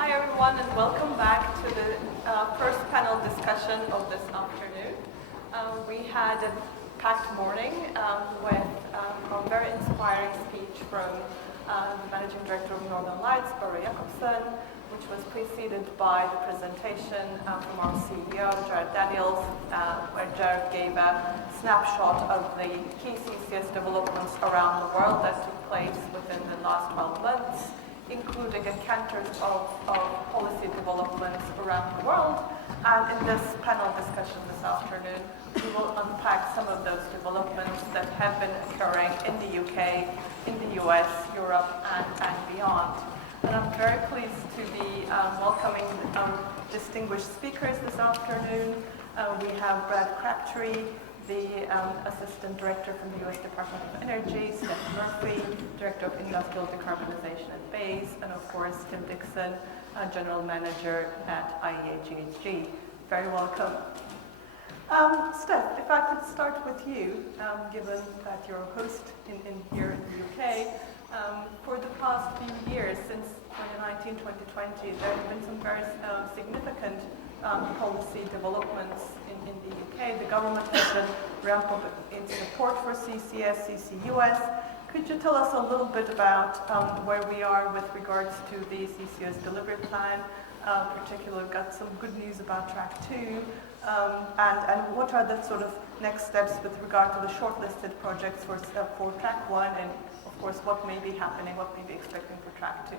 Hi everyone, and welcome back to the first panel discussion of this afternoon. We had a packed morning with a very inspiring speech from the Managing Director of Northern Lights, Barbara Jakobsen, which was preceded by the presentation from our CEO, Jared Daniels, where Jared gave a snapshot of the key CCS developments around the world that took place within the last 12 months, including a canter of policy developments around the world. And in this panel discussion this afternoon, we will unpack some of those developments that have been occurring in the UK, in the US, Europe, and beyond. And I'm very pleased to be welcoming distinguished speakers this afternoon. We have Brad Crabtree, the Assistant Director from the US Department of Energy, Stef Murphy, Director of Industrial Decarbonization at BASE, and of course Tim Dixon, General Manager at IEA-GHG. Very welcome. Stef, if I could start with you, given that you're a host here in the UK. For the past few years, since 2019-2020, there have been some very significant policy developments in the UK. The government has been ramped up in support for CCS, CCUS. Could you tell us a little bit about where we are with regards to the CCUS delivery plan? Particularly, got some good news about Track 2, and what are the sort of next steps with regard to the shortlisted projects for Track 1, and of course what may be happening, what may be expecting for Track 2?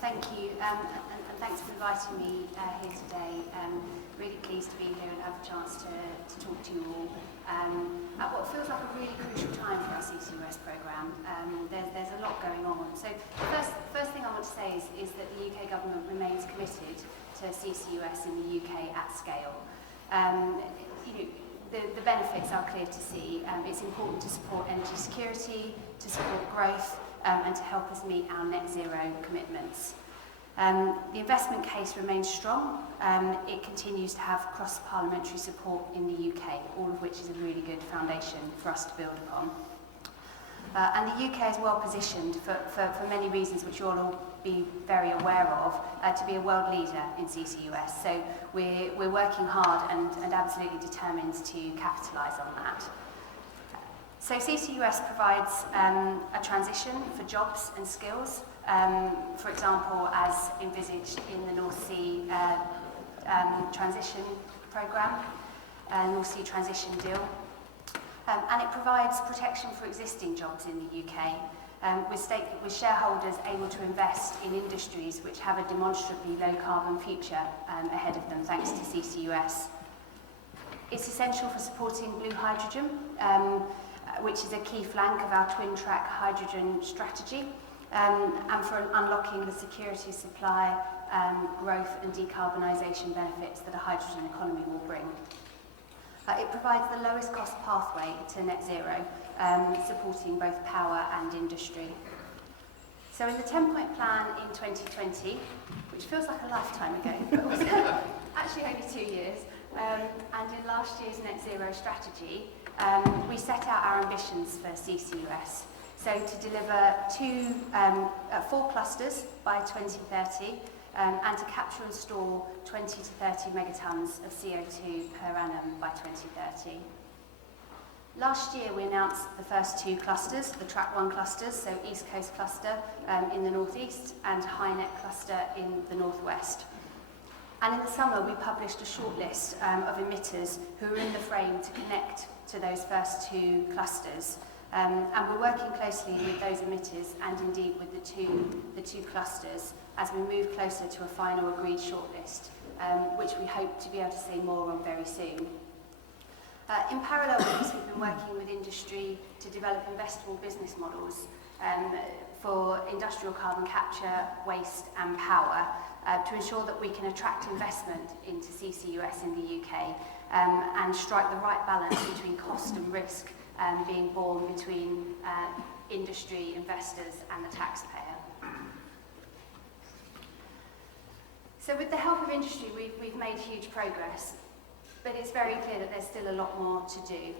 Thank you, and thanks for inviting me here today. Really pleased to be here and have a chance to talk to you all at what feels like a really crucial time for our CCUS programme. There's a lot going on. So the first thing I want to say is that the UK government remains committed to CCUS in the UK at scale. The benefits are clear to see. It's important to support energy security, to support growth, and to help us meet our net zero commitments. The investment case remains strong. It continues to have cross-parliamentary support in the UK, all of which is a really good foundation for us to build upon. And the UK is well positioned for many reasons which you'll all be very aware of, to be a world leader in CCUS. So we're working hard and absolutely determined to capitalise on that. So CCUS provides a transition for jobs and skills, for example, as envisaged in the North Sea transition programme, North Sea transition deal. And it provides protection for existing jobs in the UK, with shareholders able to invest in industries which have a demonstrably low carbon future ahead of them thanks to CCUS. It's essential for supporting blue hydrogen, which is a key flank of our twin-track hydrogen strategy, and for unlocking the security of supply, growth and decarbonisation benefits that a hydrogen economy will bring. It provides the lowest cost pathway to net zero, supporting both power and industry. So in the 10-point plan in 2020, which feels like a lifetime ago, but was actually only 2 years, and in last year's net zero strategy, we set out our ambitions for CCUS. So to deliver 4 clusters by 2030, and to capture and store 20 to 30 megatons of CO2 per annum by 2030. Last year we announced the first 2 clusters, the Track 1 clusters, so East Coast cluster in the northeast and HyNet cluster in the northwest. And in the summer we published a shortlist of emitters who are in the frame to connect to those first 2 clusters. And we're working closely with those emitters and indeed with the two clusters as we move closer to a final agreed shortlist, which we hope to be able to say more on very soon. In parallel with this, we've been working with industry to develop investable business models for industrial carbon capture, waste and power to ensure that we can attract investment into CCUS in the UK and strike the right balance between cost and risk being borne between industry, investors and the taxpayer. So with the help of industry, we've made huge progress, but it's very clear that there's still a lot more to do.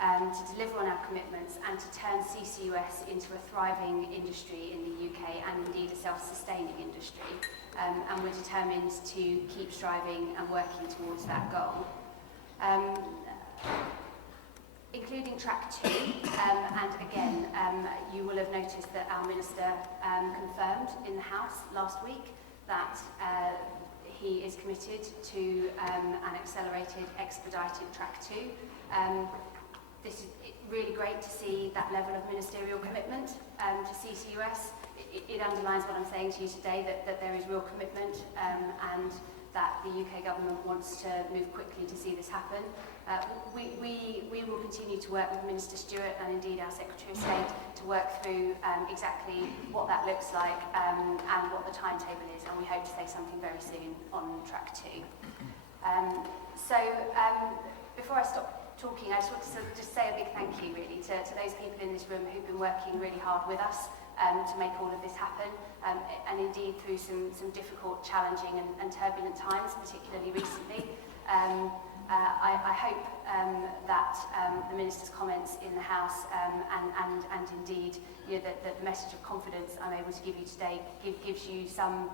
to deliver on our commitments and to turn CCUS into a thriving industry in the UK and indeed a self-sustaining industry. And we're determined to keep striving and working towards that goal. Including track 2, and again, you will have noticed that our Minister confirmed in the House last week that he is committed to an accelerated, expedited track 2. This is really great to see that level of ministerial commitment to CCUS. It underlines what I'm saying to you today, that there is real commitment and that the UK government wants to move quickly to see this happen. We will continue to work with Minister Stewart and indeed our Secretary of State to work through exactly what that looks like and what the timetable is, and we hope to say something very soon on track 2. Before I stop talking, I just want to just say a big thank you really to those people in this room who've been working really hard with us to make all of this happen, and indeed through some difficult, challenging and turbulent times, particularly recently. I hope that the Minister's comments in the House and indeed that the message of confidence I'm able to give you today gives you some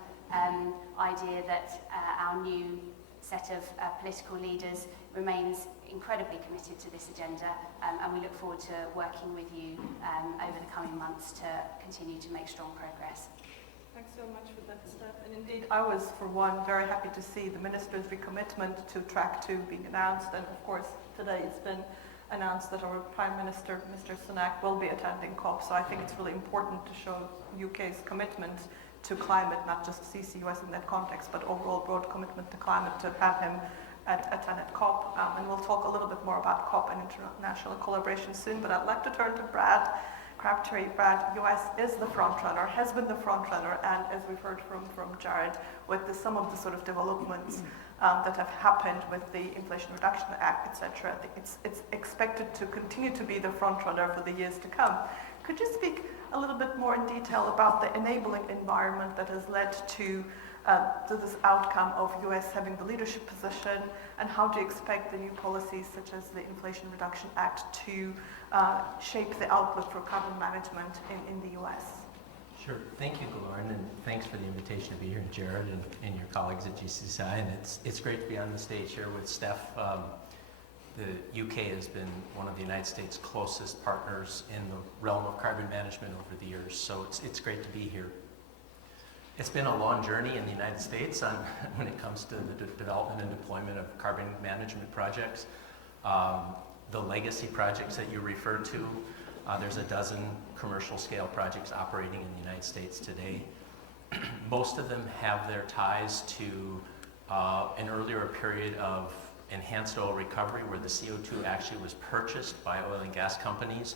idea that our new set of political leaders remains incredibly committed to this agenda, and we look forward to working with you over the coming months to continue to make strong progress. Thanks so much for that, Stef. And indeed, I was, for one, very happy to see the Minister's recommitment to track 2 being announced. And of course, today it's been announced that our Prime Minister, Mr. Sunak, will be attending COP. So I think it's really important to show UK's commitment to climate, not just CCUS in that context, but overall broad commitment to climate, to have him attend at COP. And we'll talk a little bit more about COP and international collaboration soon. But I'd like to turn to Brad Crabtree. Brad, US is the front runner, has been the front runner, and as we've heard from Jared, with some of the sort of developments that have happened with the Inflation Reduction Act, etc., it's expected to continue to be the front runner for the years to come. Could you speak a little bit more in detail about the enabling environment that has led to this outcome of US having the leadership position, and how do you expect the new policies such as the Inflation Reduction Act to shape the outlook for carbon management in the US? Sure. Thank you, Guloren, and thanks for the invitation to be here, Jared and your colleagues at GCCI. And it's great to be on the stage here with Stef. The UK has been one of the United States' closest partners in the realm of carbon management over the years, so it's great to be here. It's been a long journey in the United States when it comes to the development and deployment of carbon management projects. The legacy projects that you referred to, there's a dozen commercial scale projects operating in the United States today. Most of them have their ties to an earlier period of enhanced oil recovery where the CO2 actually was purchased by oil and gas companies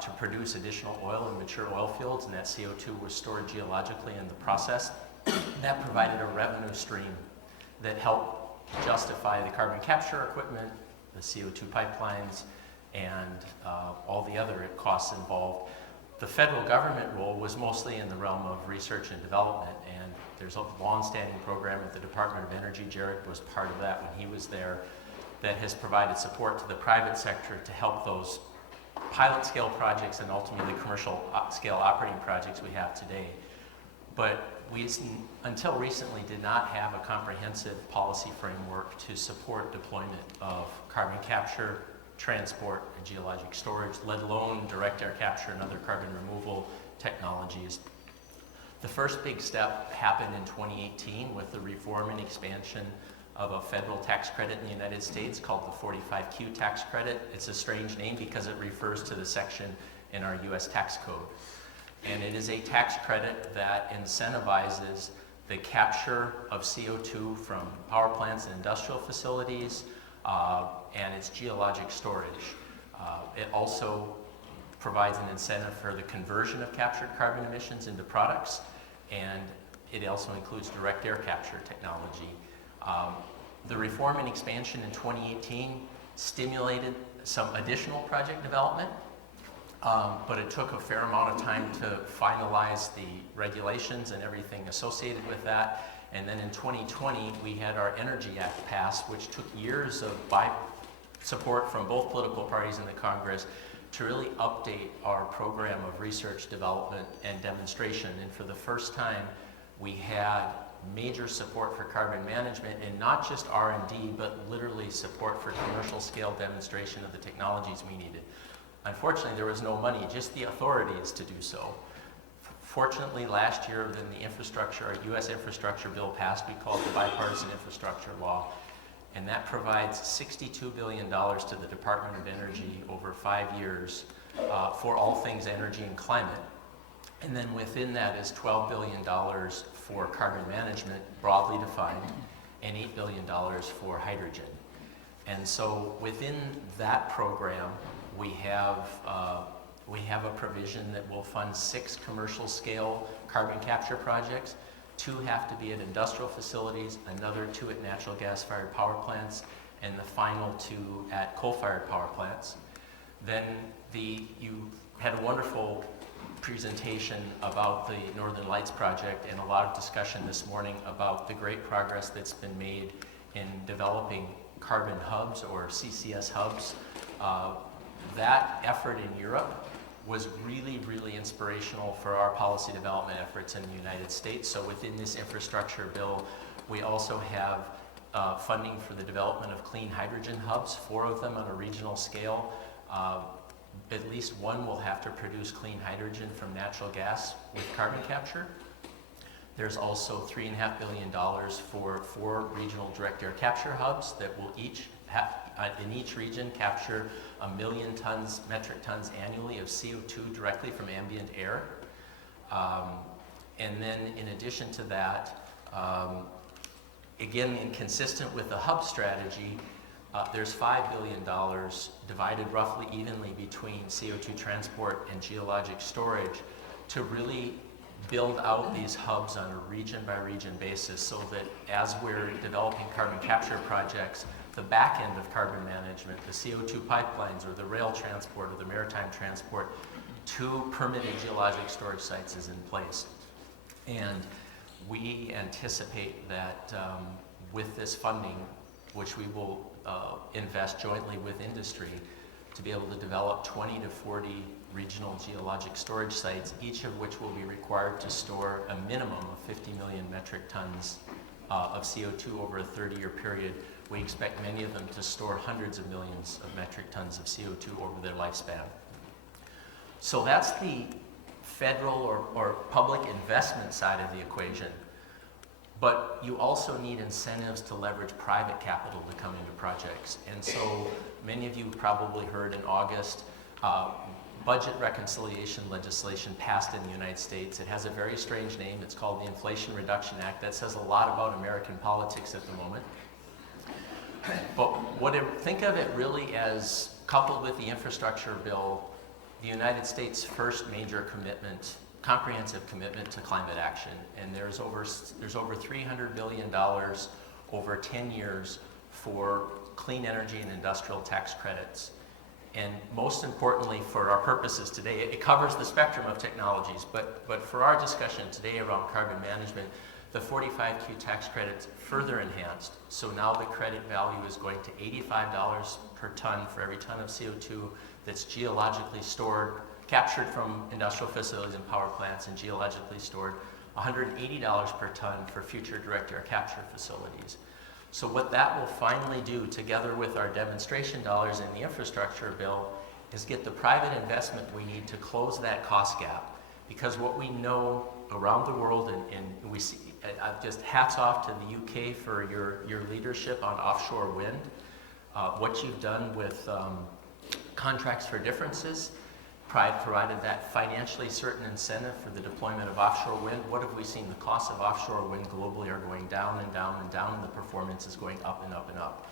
to produce additional oil in mature oil fields, and that CO2 was stored geologically in the process. That provided a revenue stream that helped justify the carbon capture equipment, the CO2 pipelines, and all the other costs involved. The federal government role was mostly in the realm of research and development, and there's a long-standing program at the Department of Energy. Jared was part of that when he was there, that has provided support to the private sector to help those pilot scale projects and ultimately commercial scale operating projects we have today. But we, until recently, did not have a comprehensive policy framework to support deployment of carbon capture, transport, and geologic storage, let alone direct air capture and other carbon removal technologies. The first big step happened in 2018 with the reform and expansion of a federal tax credit in the United States called the 45Q tax credit. It's a strange name because it refers to the section in our US tax code. And it is a tax credit that incentivizes the capture of CO2 from power plants and industrial facilities and its geologic storage. It also provides an incentive for the conversion of captured carbon emissions into products, and it also includes direct air capture technology. The reform and expansion in 2018 stimulated some additional project development, but it took a fair amount of time to finalize the regulations and everything associated with that. And then in 2020, we had our Energy Act passed, which took years of support from both political parties in the Congress to really update our program of research, development, and demonstration. And for the first time, we had major support for carbon management, and not just R&D, but literally support for commercial scale demonstration of the technologies we needed. Unfortunately, there was no money, just the authorities to do so. Fortunately, last year, then the infrastructure, our U.S. infrastructure bill passed. We call it the Bipartisan Infrastructure Law, and that provides $62 billion to the Department of Energy over 5 years for all things energy and climate. And then within that is $12 billion for carbon management, broadly defined, and $8 billion for hydrogen. And so within that program, we have a provision that will fund 6 commercial scale carbon capture projects. 2 have to be at industrial facilities, another 2 at natural gas-fired power plants, and the final 2 at coal-fired power plants. Then you had a wonderful presentation about the Northern Lights project and a lot of discussion this morning about the great progress that's been made in developing carbon hubs or CCS hubs. That effort in Europe was really, really inspirational for our policy development efforts in the United States. So within this infrastructure bill, we also have funding for the development of clean hydrogen hubs, 4 of them on a regional scale. At least 1 will have to produce clean hydrogen from natural gas with carbon capture. There's also $3.5 billion for 4 regional direct air capture hubs that will each have, in each region, capture 1 million metric tons annually of CO2 directly from ambient air. And then in addition to that, again, consistent with the hub strategy, there's $5 billion divided roughly evenly between CO2 transport and geologic storage to really build out these hubs on a region-by-region basis so that as we're developing carbon capture projects, the back end of carbon management, the CO2 pipelines or the rail transport or the maritime transport to permitted geologic storage sites is in place. And we anticipate that with this funding, which we will invest jointly with industry, to be able to develop 20 to 40 regional geologic storage sites, each of which will be required to store a minimum of 50 million metric tons of CO2 over a 30-year period. We expect many of them to store hundreds of millions of metric tons of CO2 over their lifespan. So that's the federal or public investment side of the equation. But you also need incentives to leverage private capital to come into projects. And so many of you probably heard in August, budget reconciliation legislation passed in the United States. It has a very strange name. It's called the Inflation Reduction Act. That says a lot about American politics at the moment. But think of it really as, coupled with the infrastructure bill, the United States' first major commitment, comprehensive commitment to climate action. And there's over $300 billion over 10 years for clean energy and industrial tax credits. And most importantly, for our purposes today, it covers the spectrum of technologies, but for our discussion today around carbon management, the 45Q tax credit's further enhanced. So now the credit value is going to $85 per ton for every ton of CO2 that's geologically stored, captured from industrial facilities and power plants and geologically stored, $180 per ton for future direct air capture facilities. So what that will finally do, together with our demonstration dollars in the infrastructure bill, is get the private investment we need to close that cost gap. Because what we know around the world, and we see, just hats off to the UK for your leadership on offshore wind, what you've done with contracts for differences, provided that financially certain incentive for the deployment of offshore wind. What have we seen? The costs of offshore wind globally are going down and down and down, and the performance is going up and up and up.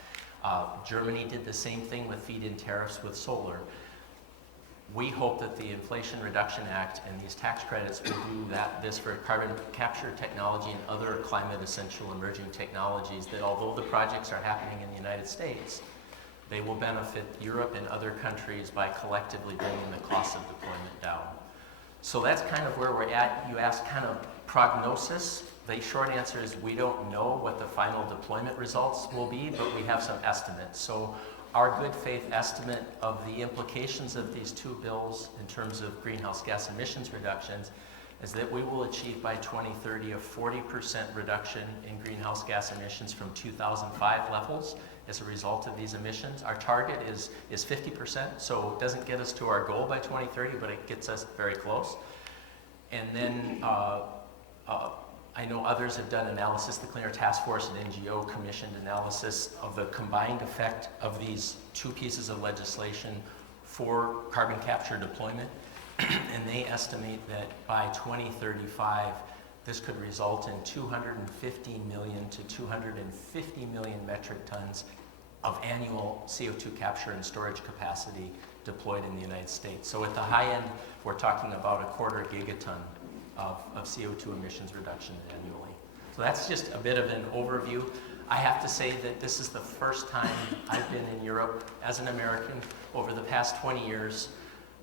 Germany did the same thing with feed-in tariffs with solar. We hope that the Inflation Reduction Act and these tax credits will do this for carbon capture technology and other climate essential emerging technologies, that although the projects are happening in the United States, they will benefit Europe and other countries by collectively bringing the cost of deployment down. So that's kind of where we're at. You asked kind of prognosis. The short answer is we don't know what the final deployment results will be, but we have some estimates. So our good faith estimate of the implications of these two bills in terms of greenhouse gas emissions reductions is that we will achieve by 2030 a 40% reduction in greenhouse gas emissions from 2005 levels as a result of these emissions. Our target is 50%, so it doesn't get us to our goal by 2030, but it gets us very close. And then I know others have done analysis. The Clean Air Task Force and NGO commissioned analysis of the combined effect of these two pieces of legislation for carbon capture deployment. And they estimate that by 2035, this could result in 250 million to 250 million metric tons of annual CO2 capture and storage capacity deployed in the United States. So at the high end, we're talking about a quarter gigaton of CO2 emissions reduction annually. So that's just a bit of an overview. I have to say that this is the first time I've been in Europe as an American over the past 20 years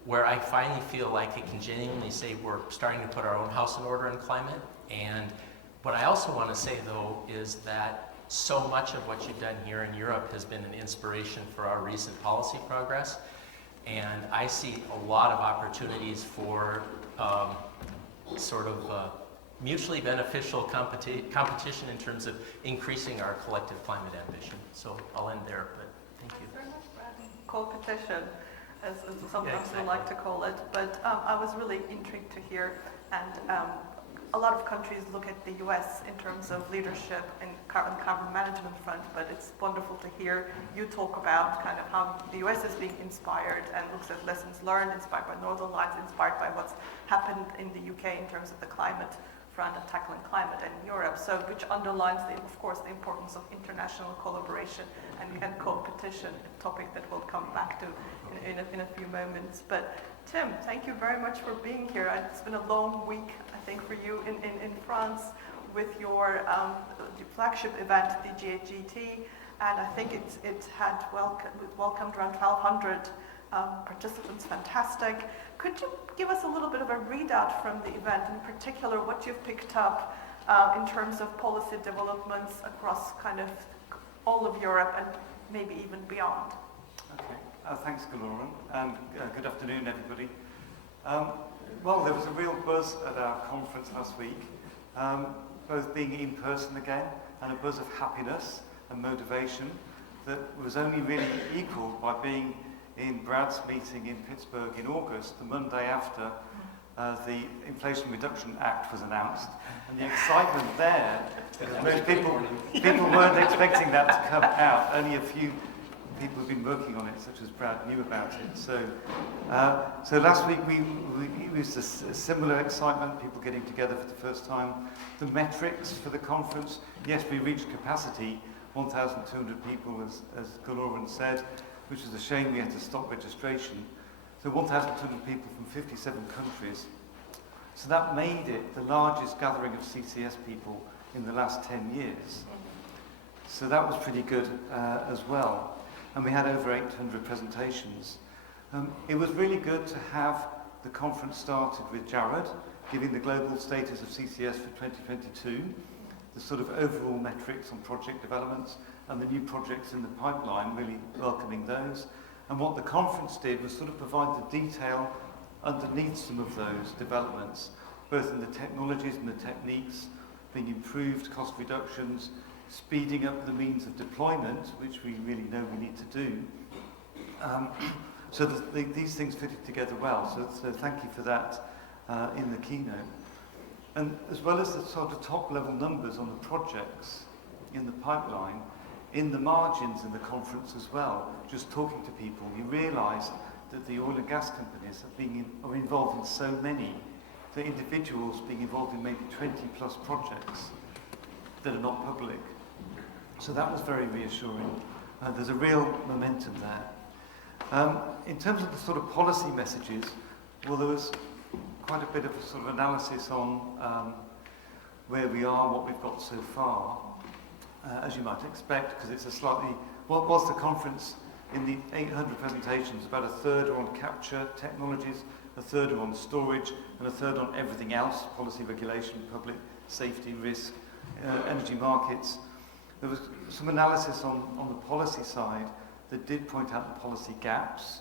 where I finally feel like I can genuinely say we're starting to put our own house in order in climate. And what I also want to say, though, is that so much of what you've done here in Europe has been an inspiration for our recent policy progress. And I see a lot of opportunities for mutually beneficial competition in terms of increasing our collective climate ambition. So I'll end there, but thank you. Thanks very much, Brad. Co-petition, as sometimes exactly. we like to call it. But I was really intrigued to hear, and a lot of countries look at the US in terms of leadership and carbon management front, but it's wonderful to hear you talk about kind of how the US is being inspired and looks at lessons learned, inspired by Northern Lights, inspired by what's happened in the UK in terms of the climate front and tackling climate in Europe, so which underlines, of course, the importance of international collaboration and co-petition, a topic that we'll come back to in a few moments. But Tim, thank you very much for being here. It's been a long week, I think, for you in France with your flagship event, the GHGT, and I think it had welcomed around 1,200 participants. Fantastic. Could you give us a little bit of a readout from the event, in particular what you've picked up in terms of policy developments across kind of all of Europe and maybe even beyond? Okay, thanks Guloren, and good afternoon everybody. Well, there was a real buzz at our conference last week, both being in person again and a buzz of happiness and motivation that was only really equalled by being in Brad's meeting in Pittsburgh in August, the Monday after the Inflation Reduction Act was announced. And the excitement there, because most people weren't expecting that to come out. Only a few people have been working on it, such as Brad, knew about it. So last week it was a similar excitement, people getting together for the first time. The metrics for the conference, yes, we reached capacity, 1,200 people, as Guloren said, which is a shame we had to stop registration. So 1,200 people from 57 countries. So that made it the largest gathering of CCS people in the last 10 years. So that was pretty good as well. And we had over 800 presentations. It was really good to have the conference started with Jared, giving the global status of CCS for 2022, the sort of overall metrics on project developments, and the new projects in the pipeline, really welcoming those. And what the conference did was sort of provide the detail underneath some of those developments, both in the technologies and the techniques, being improved cost reductions, speeding up the means of deployment, which we really know we need to do. So these things fitted together well. So thank you for that in the keynote. And as well as the sort of top level numbers on the projects in the pipeline, in the margins in the conference as well, just talking to people, you realise that the oil and gas companies are involved in so many, the individuals being involved in maybe 20 plus projects that are not public. So that was very reassuring. There's a real momentum there. In terms of the sort of policy messages, well, there was quite a bit of a sort of analysis on where we are, what we've got so far. As you might expect, because it's a slightly, whilst the conference in the 800 presentations, about a third are on capture technologies, a third are on storage, and a third on everything else, policy regulation, public safety, risk, energy markets. There was some analysis on the policy side that did point out the policy gaps.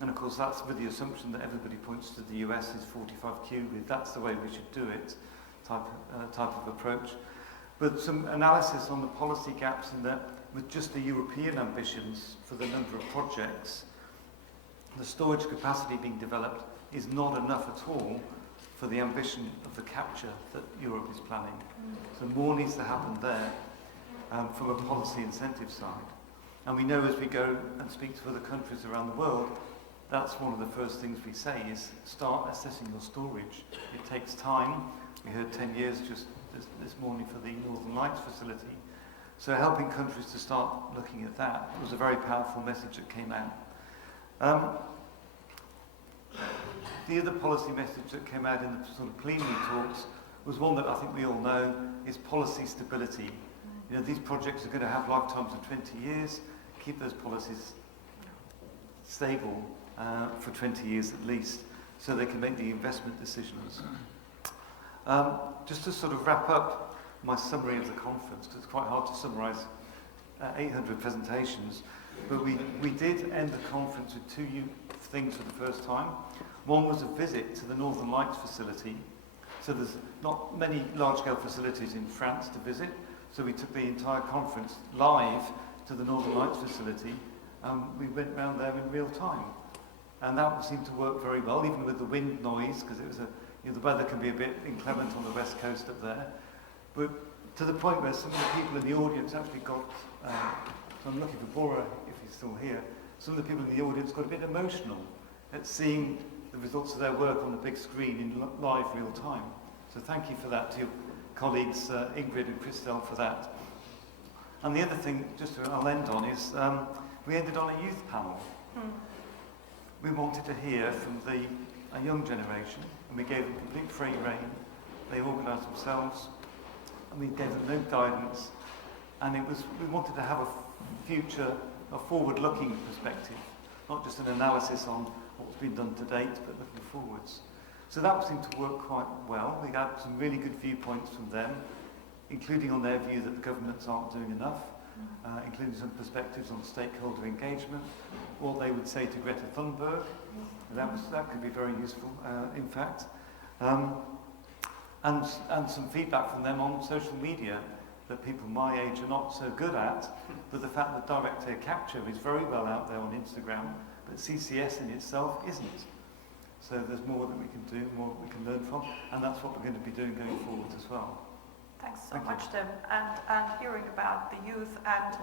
And of course, that's with the assumption that everybody points to the US is 45Q, if that's the way we should do it, type of approach. But some analysis on the policy gaps in that with just the European ambitions for the number of projects, the storage capacity being developed is not enough at all for the ambition of the capture that Europe is planning. So more needs to happen there from a policy incentive side. And we know as we go and speak to other countries around the world, that's one of the first things we say is start assessing your storage. It takes time. We heard 10 years just this morning for the Northern Lights facility. So helping countries to start looking at that was a very powerful message that came out. The other policy message that came out in the sort of plenary talks was one that I think we all know is policy stability. You know, these projects are going to have lifetimes of 20 years. Keep those policies stable for 20 years at least, so they can make the investment decisions. Just to sort of wrap up my summary of the conference, because it's quite hard to summarise 800 presentations, but we did end the conference with two things for the first time. One was a visit to the Northern Lights facility. So there's not many large-scale facilities in France to visit, so we took the entire conference live to the Northern Lights facility. We went round there in real time. And that seemed to work very well, even with the wind noise, because it was the weather can be a bit inclement on the west coast up there. But to the point where some of the people in the audience actually got, so I'm looking for Bora if he's still here, some of the people in the audience got a bit emotional at seeing the results of their work on the big screen in live real time. So thank you for that to your colleagues, Ingrid and Christelle, for that. And the other thing, I'll end on, is we ended on a youth panel. We wanted to hear from a young generation, and we gave them complete free rein. They organised themselves, and we gave them no guidance. And we wanted to have a forward-looking perspective, not just an analysis on what's been done to date, but looking forwards. So that seemed to work quite well. We had some really good viewpoints from them, including on their view that the governments aren't doing enough, including some perspectives on stakeholder engagement, what they would say to Greta Thunberg. That could be very useful, in fact. And some feedback from them on social media that people my age are not so good at, but the fact that direct air capture is very well out there on Instagram, but CCS in itself isn't. So there's more that we can do, more that we can learn from, and that's what we're going to be doing going forward as well. Thanks so much, Tim. And hearing about the youth and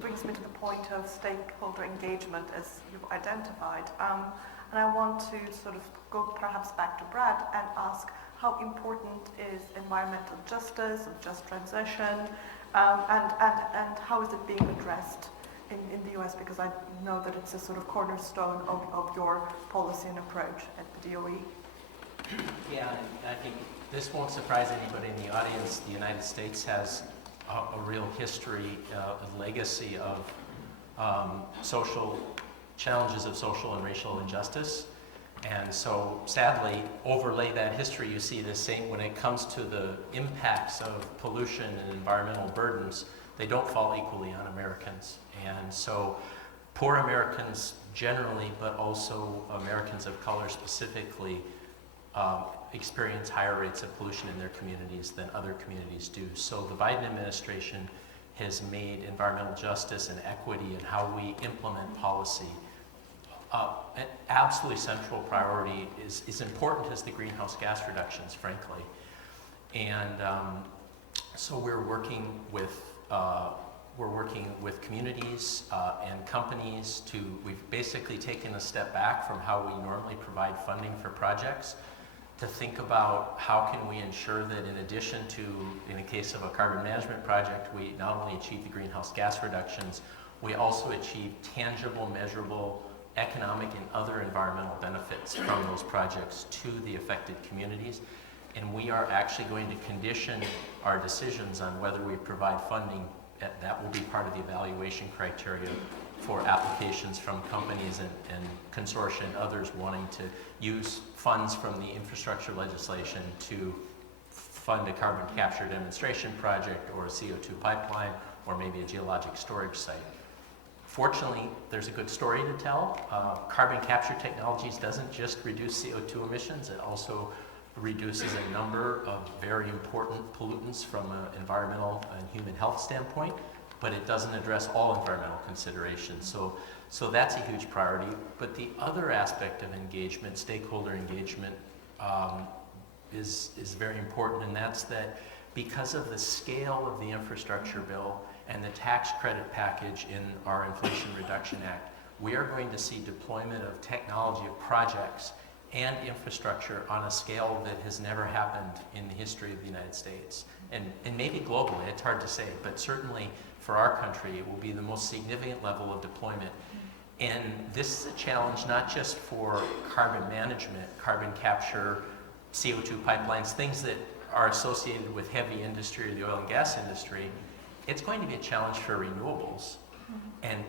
brings me to the point of stakeholder engagement as you've identified. And I want to sort of go perhaps back to Brad and ask how important is environmental justice, just transition, and how is it being addressed in the US, because I know that it's a sort of cornerstone of your policy and approach at the DOE. Yeah, I think this won't surprise anybody in the audience. The United States has a real history, a legacy of social challenges of social and racial injustice. And so sadly, overlay that history, you see the same when it comes to the impacts of pollution and environmental burdens, they don't fall equally on Americans. And so poor Americans generally, but also Americans of color specifically, experience higher rates of pollution in their communities than other communities do. So the Biden administration has made environmental justice and equity and how we implement policy an absolutely central priority, is important as the greenhouse gas reductions, frankly. And so we're working with communities and companies we've basically taken a step back from how we normally provide funding for projects to think about how can we ensure that in addition to, in the case of a carbon management project, we not only achieve the greenhouse gas reductions, we also achieve tangible, measurable, economic and other environmental benefits from those projects to the affected communities. And we are actually going to condition our decisions on whether we provide funding. That will be part of the evaluation criteria for applications from companies and consortia and others wanting to use funds from the infrastructure legislation to fund a carbon capture demonstration project or a CO2 pipeline or maybe a geologic storage site. Fortunately, there's a good story to tell. Carbon capture technologies doesn't just reduce CO2 emissions, it also reduces a number of very important pollutants from an environmental and human health standpoint, but it doesn't address all environmental considerations. So that's a huge priority. But the other aspect of engagement, stakeholder engagement, is very important, and that's that because of the scale of the infrastructure bill and the tax credit package in our Inflation Reduction Act, we are going to see deployment of technology, of projects and infrastructure on a scale that has never happened in the history of the United States. And maybe globally, it's hard to say, but certainly for our country, it will be the most significant level of deployment. And this is a challenge not just for carbon management, carbon capture, CO2 pipelines, things that are associated with heavy industry or the oil and gas industry. It's going to be a challenge for renewables. And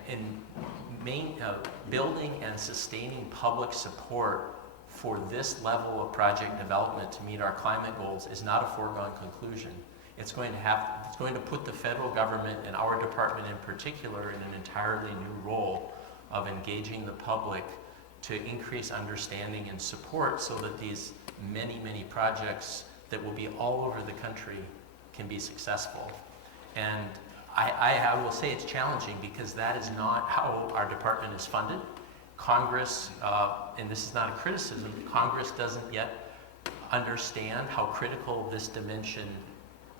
building and sustaining public support for this level of project development to meet our climate goals is not a foregone conclusion. It's going to put the federal government and our department in particular in an entirely new role of engaging the public to increase understanding and support so that these many, many projects that will be all over the country can be successful. And I will say it's challenging because that is not how our department is funded. Congress, and this is not a criticism, Congress doesn't yet understand how critical this dimension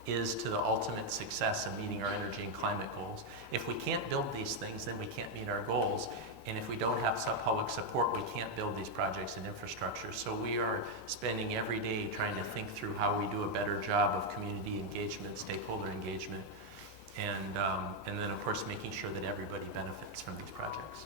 is to the ultimate success of meeting our energy and climate goals. If we can't build these things, then we can't meet our goals. And if we don't have some public support, we can't build these projects and infrastructure. So we are spending every day trying to think through how we do a better job of community engagement, stakeholder engagement, and then of course making sure that everybody benefits from these projects.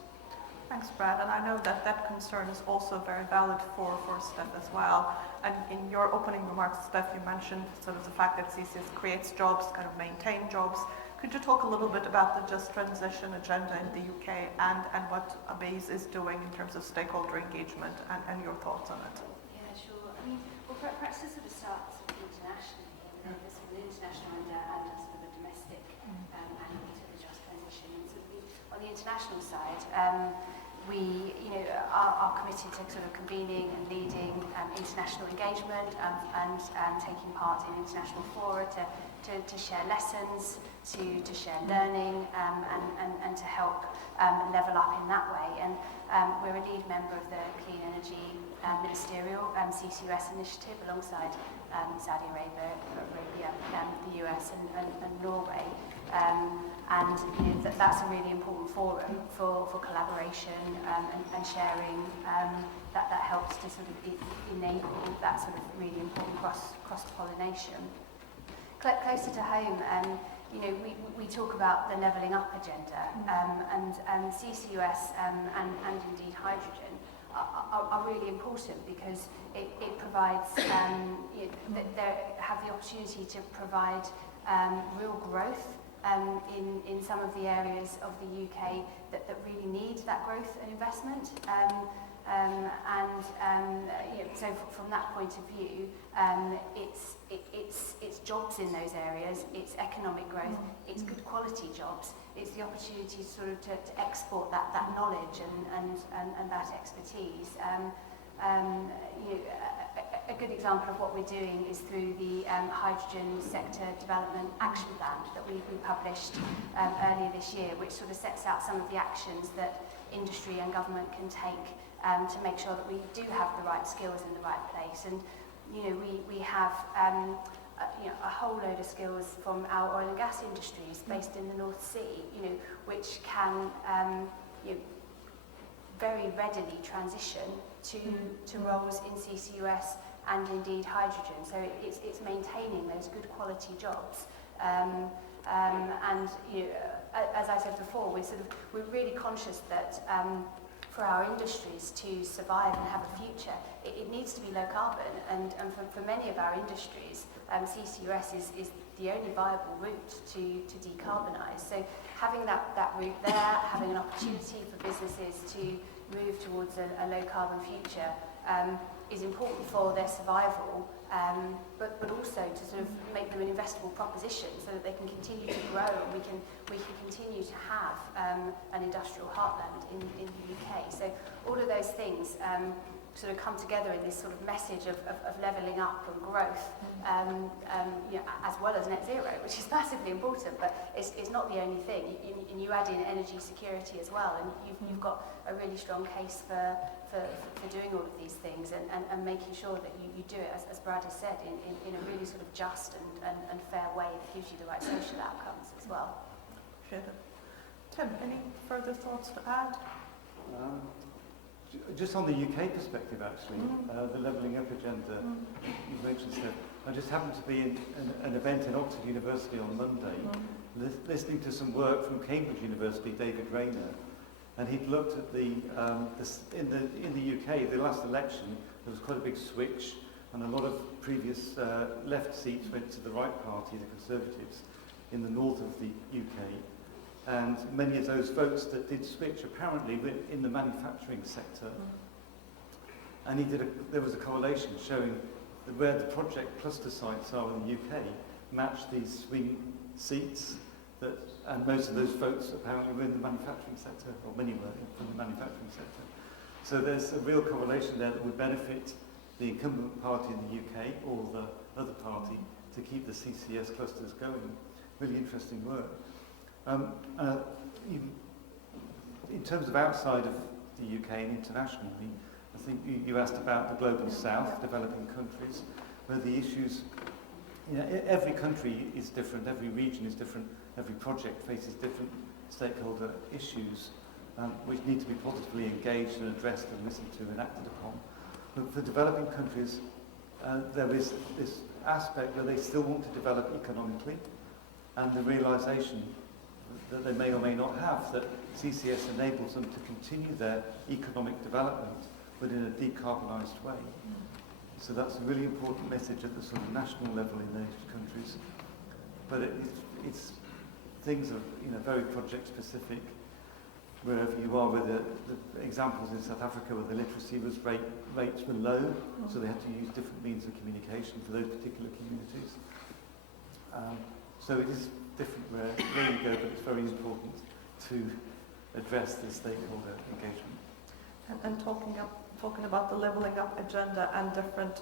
Thanks, Brad. And I know that that concern is also very valid for Stef as well. And in your opening remarks, Stef, you mentioned sort of the fact that CCS creates jobs, kind of maintain jobs. Could you talk a little bit about the Just Transition agenda in the UK and what ABASE is doing in terms of stakeholder engagement and your thoughts on it? Yeah, sure. I mean, well, perhaps to sort of start internationally, there's sort of an international and a sort of a domestic angle to the Just Transition. And sort of on the international side, we, are committed to sort of convening and leading international engagement and taking part in international fora to share lessons, to share learning, and to help level up in that way. And we're a lead member of the Clean Energy Ministerial CCS initiative alongside Saudi Arabia, the US and Norway. And that's a really important forum for collaboration and sharing that helps to sort of enable that sort of really important cross-pollination. Closer to home, we talk about the levelling up agenda, and CCUS and indeed hydrogen are really important because it provides, they have the opportunity to provide real growth in some of the areas of the UK that really need that growth and investment. So from that point of view, it's jobs in those areas, it's economic growth, it's good quality jobs, it's the opportunity sort of to export that knowledge and that expertise. A good example of what we're doing is through the Hydrogen Sector Development Action Plan that we published earlier this year, which sort of sets out some of the actions that industry and government can take to make sure that we do have the right skills in the right place. And we have a whole load of skills from our oil and gas industries based in the North Sea, which can very readily transition to roles in CCUS and indeed hydrogen. So it's maintaining those good quality jobs. And as I said before, we're really conscious that for our industries to survive and have a future, it needs to be low carbon. And for many of our industries, CCUS is the only viable route to decarbonise. So having that route there, having an opportunity for businesses to move towards a low carbon future is important for their survival, but also to sort of make them an investable proposition so that they can continue to grow and we can continue to have an industrial heartland in the UK. So all of those things sort of come together in this sort of message of levelling up and growth, as well as net zero, which is massively important, but it's not the only thing. And you add in energy security as well, and you've got a really strong case for doing all of these things and making sure that you do it, as Brad has said, in a really sort of just and fair way that gives you the right social outcomes as well. Tim, any further thoughts to add? Just on the UK perspective, actually, the levelling up agenda you mentioned, Stef. I just happened to be in an event in Oxford University on Monday, listening to some work from Cambridge University, David Rayner, and he'd looked at in the UK, the last election, there was quite a big switch, and a lot of previous left seats went to the right party, the Conservatives, in the north of the UK. And many of those votes that did switch apparently were in the manufacturing sector. And there was a correlation showing that where the project cluster sites are in the UK match these swing seats, and most of those votes apparently were in the manufacturing sector, or many were from the manufacturing sector. So there's a real correlation there that would benefit the incumbent party in the UK or the other party to keep the CCS clusters going. Really interesting work. In terms of outside of the UK and internationally, I think you asked about the global south, developing countries, where the issues, every country is different, every region is different, every project faces different stakeholder issues, which need to be positively engaged and addressed and listened to and acted upon. But for developing countries, there is this aspect where they still want to develop economically, and the realisation that they may or may not have that CCS enables them to continue their economic development, but in a decarbonised way. So that's a really important message at the sort of national level in those countries. But it's things are very project specific. Wherever you are, where the examples in South Africa where the literacy rates were low, so they had to use different means of communication for those particular communities. So it is different where you go, but it's very important to address the stakeholder engagement. And talking about the levelling up agenda and different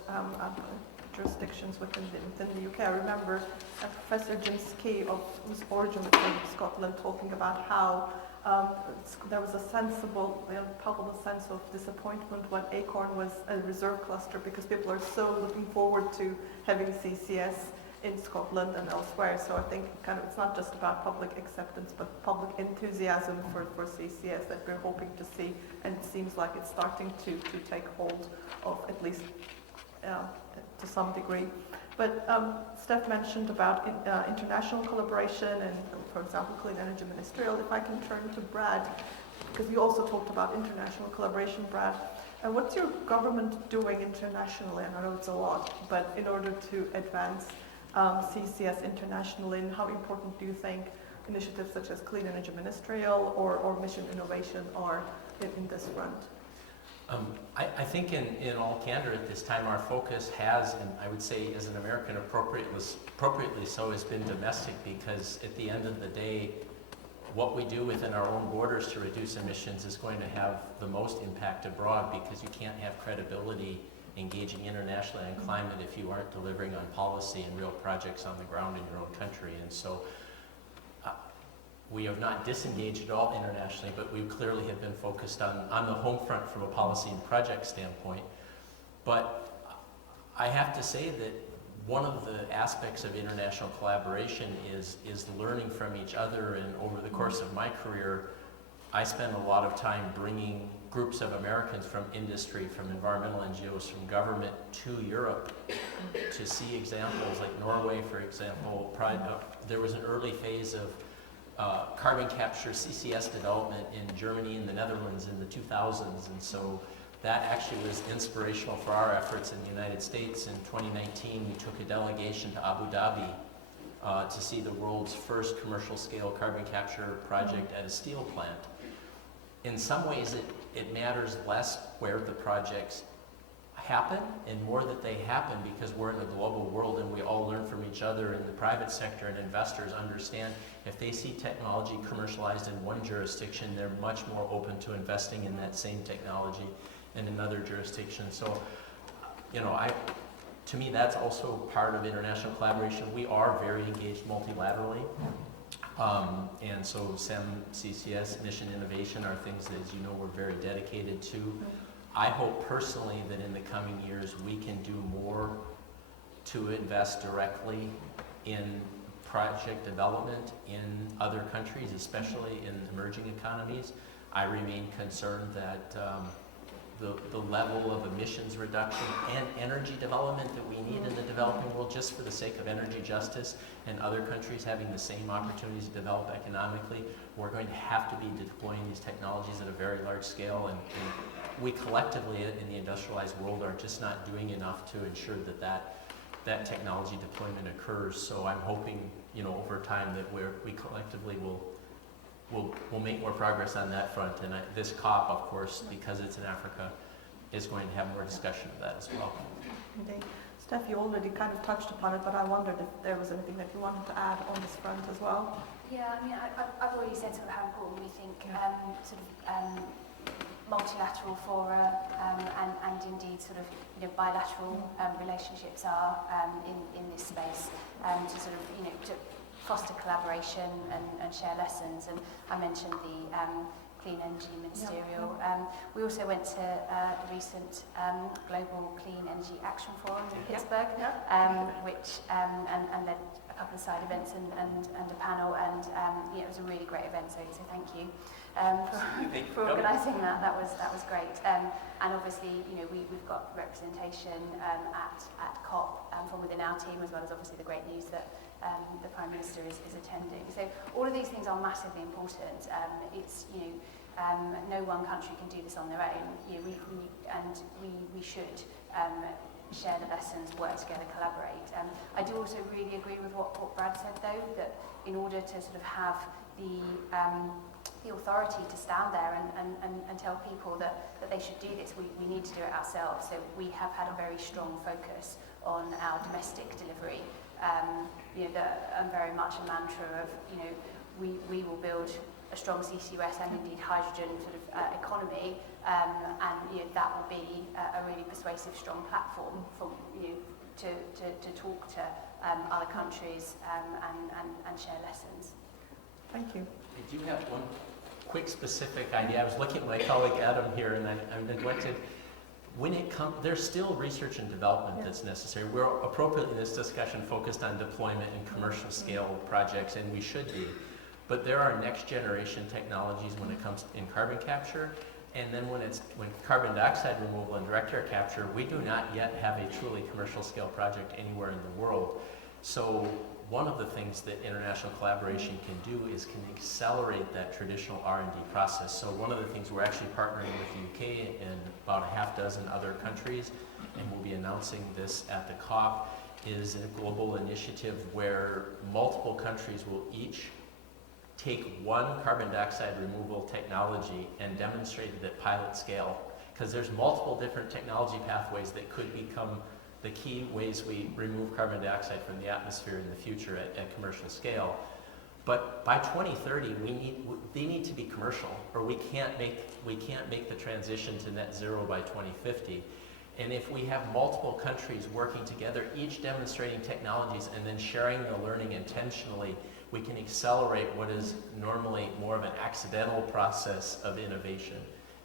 jurisdictions within the UK, I remember Professor Jim Skee, whose origin was from Scotland, talking about how there was a sensible, palpable sense of disappointment when Acorn was a reserve cluster, because people are so looking forward to having CCS in Scotland and elsewhere. So I think it's not just about public acceptance, but public enthusiasm for CCS that we're hoping to see, and it seems like it's starting to take hold of, at least to some degree. But Stef mentioned about international collaboration and, for example, Clean Energy Ministerial. If I can turn to Brad, because you also talked about international collaboration, Brad. And what's your government doing internationally? And I know it's a lot, but in order to advance CCS internationally, and how important do you think initiatives such as Clean Energy Ministerial or Mission Innovation are in this front? I think in all candor at this time, our focus has, and I would say as an American appropriately so, has been domestic, because at the end of the day, what we do within our own borders to reduce emissions is going to have the most impact abroad, because you can't have credibility engaging internationally on climate if you aren't delivering on policy and real projects on the ground in your own country. And so we have not disengaged at all internationally, but we clearly have been focused on the home front from a policy and project standpoint. But I have to say that one of the aspects of international collaboration is learning from each other. And over the course of my career, I spent a lot of time bringing groups of Americans from industry, from environmental NGOs, from government to Europe to see examples like Norway, for example. There was an early phase of carbon capture CCS development in Germany and the Netherlands in the 2000s, and so that actually was inspirational for our efforts in the United States. In 2019, we took a delegation to Abu Dhabi to see the world's first commercial scale carbon capture project at a steel plant. In some ways, it matters less where the projects happen, and more that they happen because we're in a global world and we all learn from each other, and the private sector and investors understand if they see technology commercialized in one jurisdiction, they're much more open to investing in that same technology in another jurisdiction. So, to me, that's also part of international collaboration. We are very engaged multilaterally. And so SEM, CCS, mission innovation are things that, as you know, we're very dedicated to. I hope personally that in the coming years we can do more to invest directly in project development in other countries, especially in emerging economies. I remain concerned that the level of emissions reduction and energy development that we need in the developing world, just for the sake of energy justice and other countries having the same opportunities to develop economically, we're going to have to be deploying these technologies at a very large scale, and we collectively in the industrialized world are just not doing enough to ensure that technology deployment occurs. So I'm hoping, over time that we collectively will make more progress on that front. And this COP, of course, because it's in Africa, is going to have more discussion of that as well. Indeed. Stef, you already kind of touched upon it, but I wondered if there was anything that you wanted to add on this front as well. Yeah, I mean, I've already said sort of how important we think multilateral fora and indeed sort of bilateral relationships are in this space to sort of to foster collaboration and share lessons. And I mentioned the Clean Energy Ministerial. We also went to the recent Global Clean Energy Action Forum in Pittsburgh, which and led a couple of side events and a panel, and it was a really great event. So thank you for organising that. That was great. And obviously, we've got representation at COP from within our team, as well as obviously the great news that the Prime Minister is attending. So all of these things are massively important. It's no one country can do this on their own. We should share the lessons, work together, collaborate. I do also really agree with what Brad said, though, that in order to sort of have the authority to stand there and tell people that they should do this, we need to do it ourselves. So we have had a very strong focus on our domestic delivery. Very much a mantra of, we will build a strong CCUS and indeed hydrogen sort of economy, and that will be a really persuasive, strong platform for to talk to other countries and share lessons. Thank you. I do have one quick specific idea. I was looking at my colleague Adam here, and I neglected. When it comes, there's still research and development that's necessary. We're appropriately in this discussion focused on deployment and commercial scale projects, and we should be. But there are next generation technologies when it comes in carbon capture, and then when carbon dioxide removal and direct air capture, we do not yet have a truly commercial scale project anywhere in the world. So one of the things that international collaboration can do is can accelerate that traditional R&D process. So one of the things we're actually partnering with the UK and about a half dozen other countries, and we'll be announcing this at the COP, is a global initiative where multiple countries will each take one carbon dioxide removal technology and demonstrate it at pilot scale. Because there's multiple different technology pathways that could become the key ways we remove carbon dioxide from the atmosphere in the future at commercial scale. But by 2030, they need to be commercial, or we can't make the transition to net zero by 2050. And if we have multiple countries working together, each demonstrating technologies and then sharing the learning intentionally, we can accelerate what is normally more of an accidental process of innovation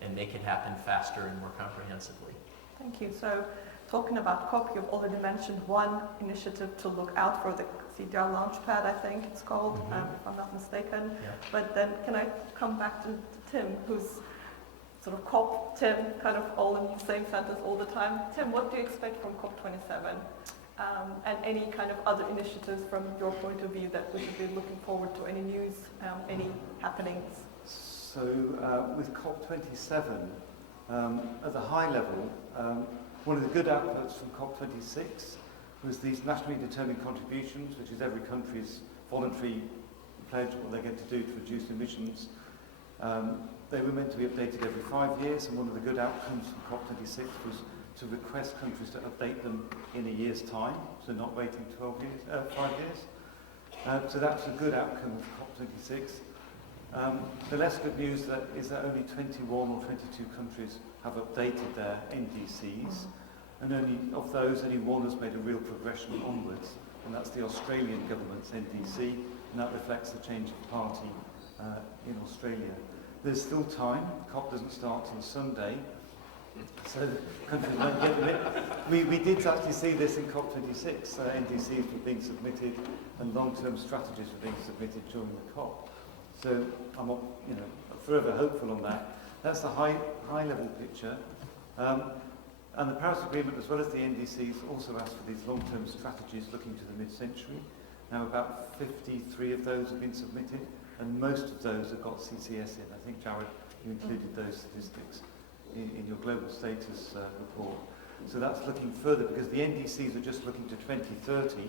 and make it happen faster and more comprehensively. Thank you. So, talking about COP, you've already mentioned one initiative to look out for, the CDR Launchpad, I think it's called, if I'm not mistaken. Yeah. But then can I come back to Tim, who's sort of COP, Tim, kind of all in the same sentence all the time. Tim, what do you expect from COP27? And any kind of other initiatives from your point of view that we should be looking forward to? Any news, any happenings? So with COP27, at the high level, one of the good outputs from COP26 was these nationally determined contributions, which is every country's voluntary pledge what they're going to do to reduce emissions. They were meant to be updated every 5 years, and one of the good outcomes from COP26 was to request countries to update them in a year's time, so not waiting 5 years. So that's a good outcome of COP26. The less good news is that only 21 or 22 countries have updated their NDCs, and only of those, only one has made a real progression onwards, and that's the Australian government's NDC, and that reflects the change of party in Australia. There's still time. COP doesn't start till Sunday, so countries might get a bit. We did actually see this in COP26. NDCs were being submitted, and long-term strategies were being submitted during the COP. So I'm, forever hopeful on that. That's the high-level picture. And the Paris Agreement, as well as the NDCs, also asked for these long-term strategies looking to the mid-century. Now about 53 of those have been submitted, and most of those have got CCS in. I think, Jared, you included those statistics in your global status report. So that's looking further, because the NDCs are just looking to 2030,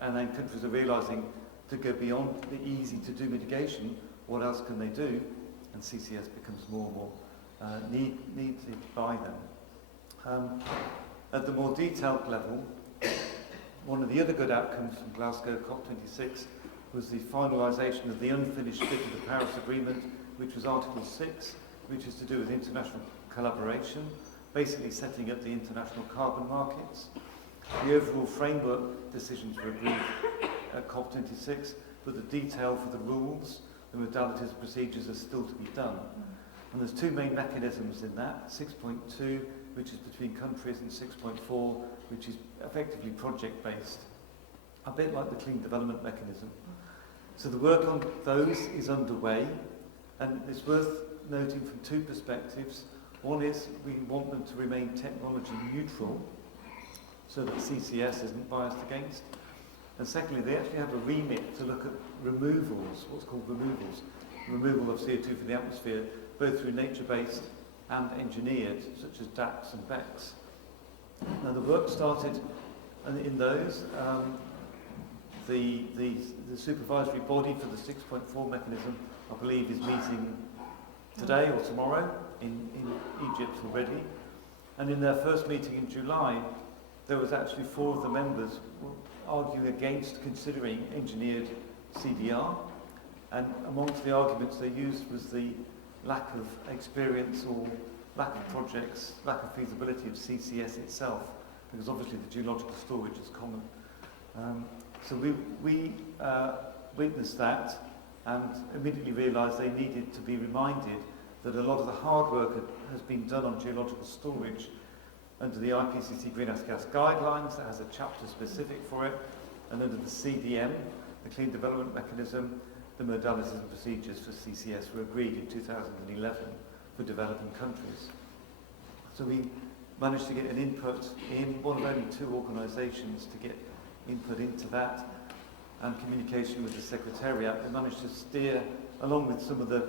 and then countries are realising to go beyond the easy-to-do mitigation, what else can they do? And CCS becomes more and more needed by them. At the more detailed level, one of the other good outcomes from Glasgow COP26 was the finalisation of the unfinished bit of the Paris Agreement, which was Article 6, which is to do with international collaboration, basically setting up the international carbon markets. The overall framework decisions were agreed at COP26, but the detail for the rules, the modalities and procedures are still to be done. And there's two main mechanisms in that, 6.2, which is between countries, and 6.4, which is effectively project-based, a bit like the Clean Development Mechanism. So the work on those is underway, and it's worth noting from two perspectives. One is we want them to remain technology neutral, so that CCS isn't biased against. And secondly, they actually have a remit to look at removals, what's called removals, removal of CO2 from the atmosphere, both through nature-based and engineered, such as DACs and BECs. Now the work started in those. The supervisory body for the 6.4 mechanism, I believe, is meeting today or tomorrow in Egypt already. And in their first meeting in July, there was actually 4 of the members arguing against considering engineered CDR. And amongst the arguments they used was the lack of experience or lack of projects, lack of feasibility of CCS itself, because obviously the geological storage is common. So we witnessed that and immediately realised they needed to be reminded that a lot of the hard work has been done on geological storage under the IPCC greenhouse gas guidelines, that has a chapter specific for it, and under the CDM, the Clean Development Mechanism, the modalities and procedures for CCS were agreed in 2011 for developing countries. So we managed to get an input in one of only 2 organisations to get input into that, and communication with the Secretariat. We managed to steer, along with some of the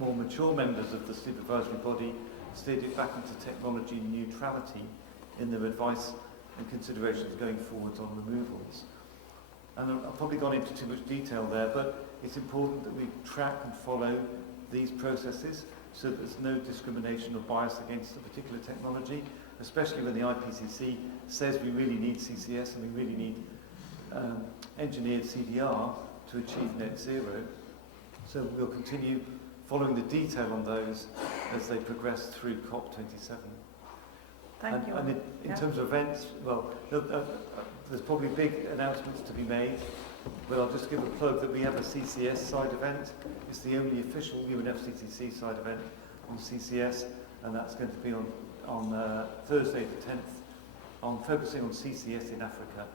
more mature members of the supervisory body, steered it back into technology neutrality in their advice and considerations going forwards on removals. And I've probably gone into too much detail there, but it's important that we track and follow these processes so that there's no discrimination or bias against a particular technology, especially when the IPCC says we really need CCS and we really need engineered CDR to achieve net zero. So we'll continue following the detail on those as they progress through COP27. Thank you. And in terms of events, well, there's probably big announcements to be made, but I'll just give a plug that we have a CCS side event. It's the only official UNFCCC side event on CCS, and that's going to be on Thursday the 10th, focusing on CCS in Africa,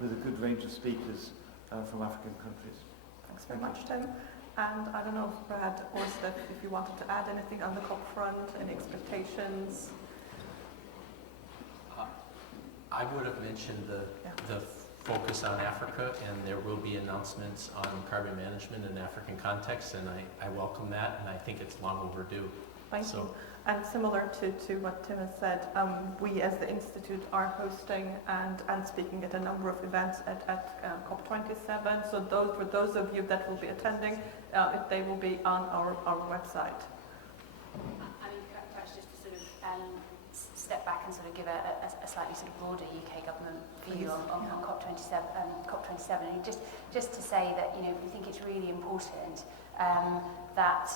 with a good range of speakers from African countries. Thanks very much, Tim. And I don't know if Brad or Stef, if you wanted to add anything on the COP front, any expectations? I would have mentioned the focus on Africa, and there will be announcements on carbon management in African context, and I welcome that, and I think it's long overdue. Thank you. And similar to what Tim has said, we as the Institute are hosting and speaking at a number of events at COP27. So for those of you that will be attending, they will be on our website. I mean, perhaps just to sort of step back and sort of give a slightly sort of broader UK government view on COP27. And just to say that, you know, we think it's really important that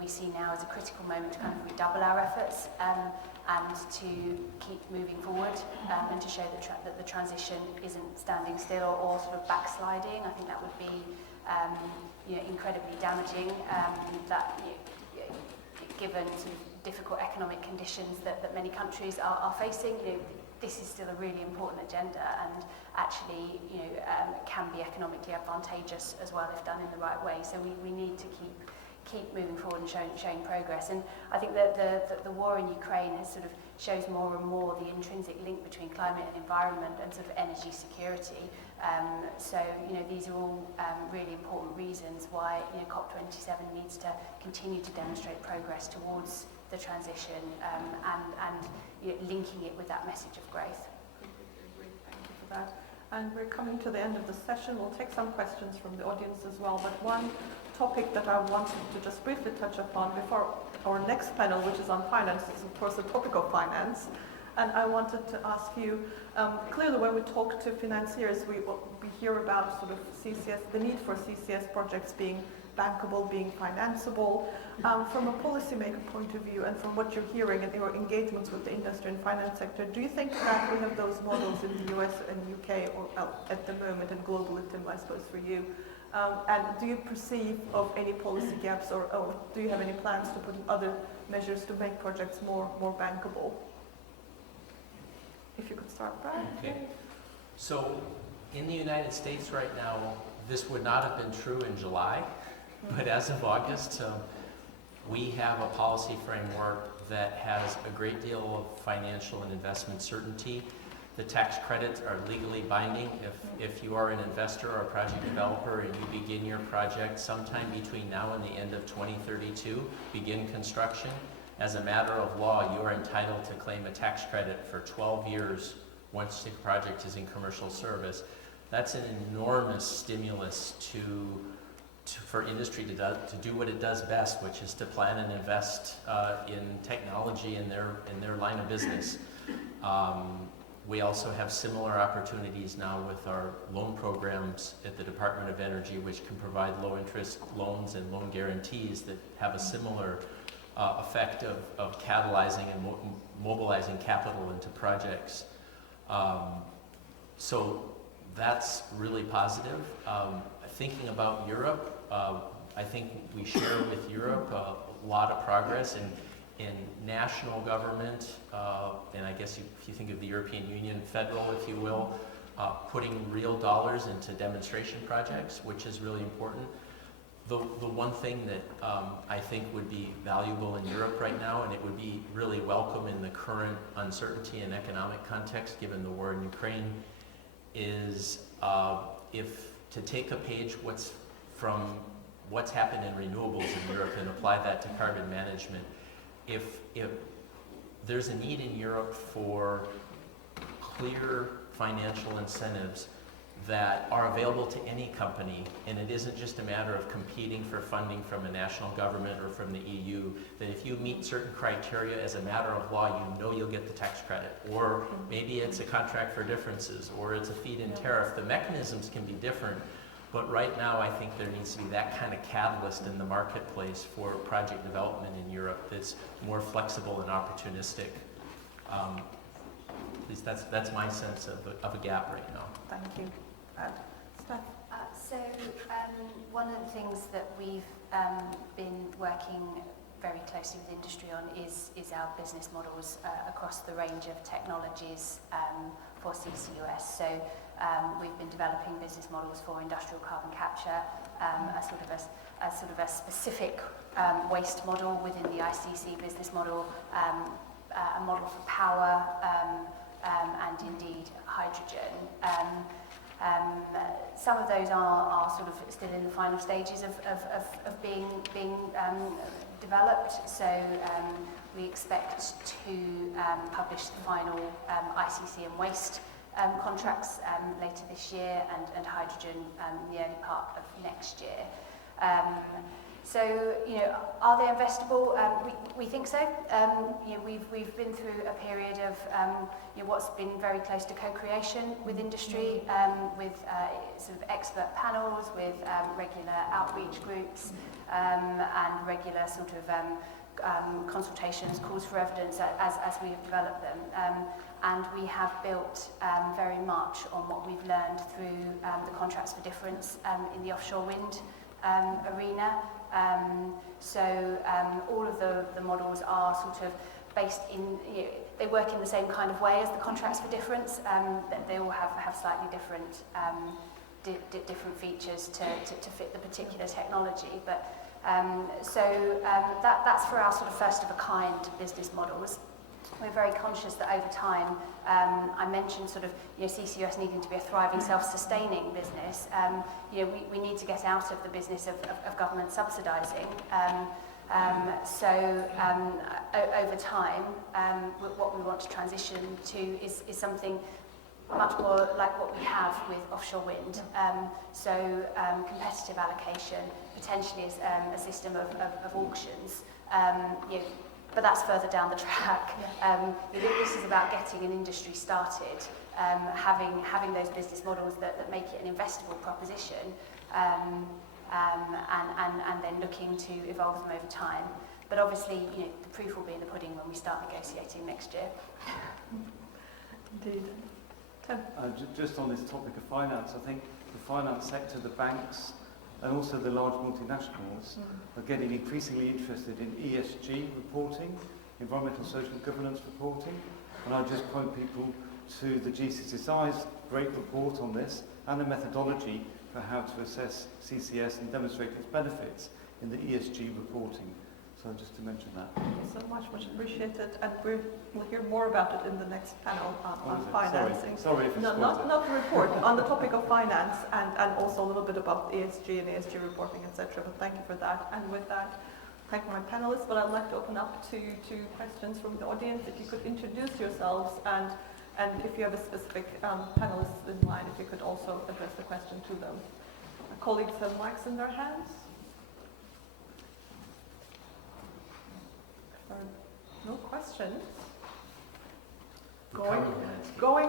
we see now as a critical moment to kind of redouble our efforts and to keep moving forward and to show that the transition isn't standing still or sort of backsliding. I think that would be incredibly damaging. Given sort of difficult economic conditions that many countries are facing, you know, this is still a really important agenda, and actually, can be economically advantageous as well if done in the right way. So we need to keep moving forward and showing progress. And I think that the war in Ukraine has sort of shows more and more the intrinsic link between climate and environment and sort of energy security. So these are all really important reasons why COP27 needs to continue to demonstrate progress towards the transition and linking it with that message of growth. Completely agree. Thank you for that. And we're coming to the end of the session. We'll take some questions from the audience as well. But one topic that I wanted to just briefly touch upon before our next panel, which is on finance, is of course the topic of finance. And I wanted to ask you, clearly when we talk to financiers, we hear about sort of CCS, the need for CCS projects being bankable, being financeable. From a policymaker point of view and from what you're hearing and your engagements with the industry and finance sector, do you think that we have those models in the US and UK or at the moment, and globally, Tim, I suppose for you? And do you perceive of any policy gaps or do you have any plans to put in other measures to make projects more bankable? If you could start, Brad. Okay. So in the United States right now, this would not have been true in July, but as of August, we have a policy framework that has a great deal of financial and investment certainty. The tax credits are legally binding. If you are an investor or a project developer and you begin your project sometime between now and the end of 2032, begin construction, as a matter of law, you are entitled to claim a tax credit for 12 years once the project is in commercial service. That's an enormous stimulus for industry to do what it does best, which is to plan and invest in technology in their line of business. We also have similar opportunities now with our loan programs at the Department of Energy, which can provide low interest loans and loan guarantees that have a similar effect of catalyzing and mobilizing capital into projects. So that's really positive. Thinking about Europe, I think we share with Europe a lot of progress in national government, and I guess if you think of the European Union, federal, if you will, putting real dollars into demonstration projects, which is really important. The one thing that I think would be valuable in Europe right now, and it would be really welcome in the current uncertainty and economic context given the war in Ukraine, is if to take a page from what's happened in renewables in Europe and apply that to carbon management. If there's a need in Europe for clear financial incentives that are available to any company, and it isn't just a matter of competing for funding from a national government or from the EU, that if you meet certain criteria as a matter of law, you'll get the tax credit. Or maybe it's a contract for differences, or it's a feed-in tariff. The mechanisms can be different, but right now I think there needs to be that kind of catalyst in the marketplace for project development in Europe that's more flexible and opportunistic. At least that's my sense of a gap right now. Thank you. Stef? So one of the things that we've been working very closely with industry on is our business models across the range of technologies for CCUS. So we've been developing business models for industrial carbon capture, a sort of a specific waste model within the ICC business model, a model for power, and indeed hydrogen. Some of those are sort of still in the final stages of being developed. So we expect to publish the final ICC and waste contracts later this year, and hydrogen in the early part of next year. So, are they investable? We think so. We've been through a period of what's been very close to co-creation with industry, with sort of expert panels, with regular outreach groups, and regular sort of consultations, calls for evidence as we have developed them. And we have built very much on what we've learned through the contracts for difference in the offshore wind arena. All of the models are sort of based in, they work in the same kind of way as the contracts for difference. They all have slightly different different features to fit the particular technology. But that's for our sort of first of a kind business models. We're very conscious that over time, I mentioned sort of CCS needing to be a thriving, self-sustaining business. We need to get out of the business of government subsidising. Over time, what we want to transition to is something much more like what we have with offshore wind. Competitive allocation, potentially as a system of auctions. But that's further down the track. This is about getting an industry started, having those business models that make it an investable proposition, and then looking to evolve them over time. But obviously, the proof will be in the pudding when we start negotiating next year. Indeed. Tim? Just on this topic of finance, I think the finance sector, the banks, and also the large multinationals are getting increasingly interested in ESG reporting, environmental social governance reporting. And I just point people to the GCSI's great report on this and the methodology for how to assess CCS and demonstrate its benefits in the ESG reporting. So just to mention that. Thank you so much, much appreciated. And we'll hear more about it in the next panel on financing. Sorry if it's not the report, on the topic of finance and also a little bit about ESG and ESG reporting, etc. But thank you for that. And with that, thank my panelists. But I'd like to open up to questions from the audience. If you could introduce yourselves and if you have a specific panelist in mind, if you could also address the question to them. My colleagues have mics in their hands. No questions. Going, gone.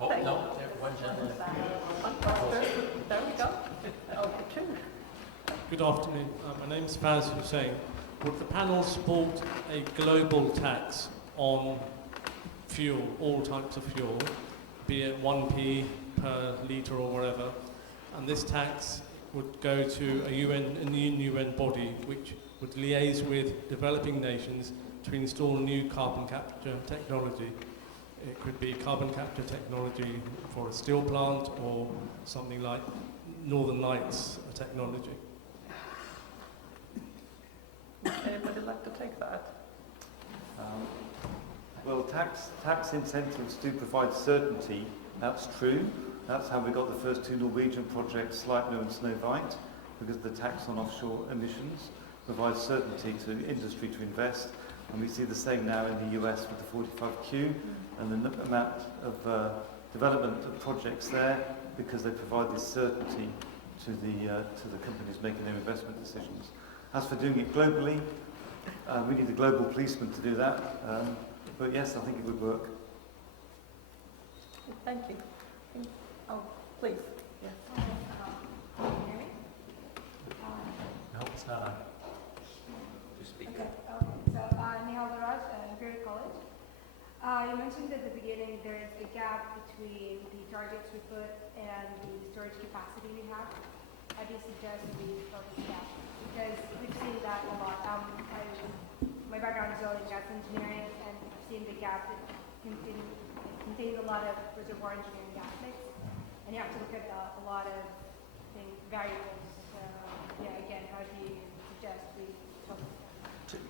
Oh, no, there, one gentleman. There we go. Okay, two. Good afternoon. My name is Faz Hussain. Would the panel support a global tax on fuel, all types of fuel, be it 1p per litre or whatever, and this tax would go to a UN body which would liaise with developing nations to install new carbon capture technology. It could be carbon capture technology for a steel plant or something like Northern Lights technology. Would anybody like to take that? Well, tax incentives do provide certainty. That's true. That's how we got the first two Norwegian projects, Sleipner and Snow White, because the tax on offshore emissions provides certainty to industry to invest. And we see the same now in the US with the 45Q and the amount of development of projects there, because they provide this certainty to the companies making their investment decisions. As for doing it globally, we need a global policeman to do that. But yes, I think it would work. Thank you. Oh, please. Yes. No, it's not on. Just speak. Okay. So, Nihal Daraj, Imperial College. You mentioned at the beginning there is a gap between the targets we put and the storage capacity we have. How do you suggest we fill this gap? Because we've seen that a lot. My background is oil and gas engineering, and I've seen the gap that contains a lot of reservoir engineering aspects, and you have to look at a lot of variables. Again, how do you suggest we fill this gap?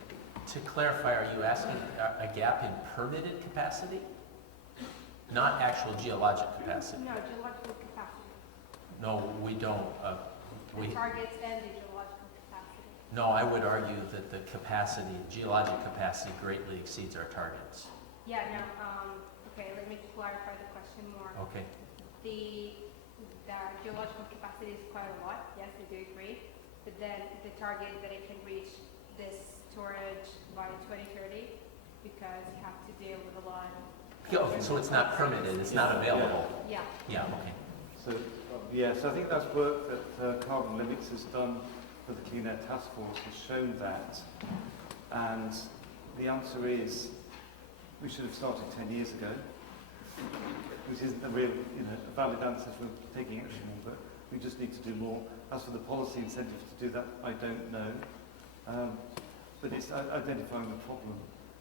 To clarify, are you asking a gap in permitted capacity? Not actual geologic capacity? No, geological capacity. No, we don't. The targets and the geological capacity. No, I would argue that the capacity, geologic capacity, greatly exceeds our targets. Yeah, no, okay, let me clarify the question more. Okay. The geological capacity is quite a lot. Yes, I do agree. But then the target that it can reach this storage by 2030, because you have to deal with a lot of... So it's not permitted, it's not available? Yeah. Yeah, okay. So, so I think that's work that Carbon Limits has done for the Clean Air Task Force, has shown that. And the answer is, we should have started 10 years ago, which isn't a real, a valid answer for taking action, but we just need to do more. As for the policy incentives to do that, I don't know. But it's identifying the problem.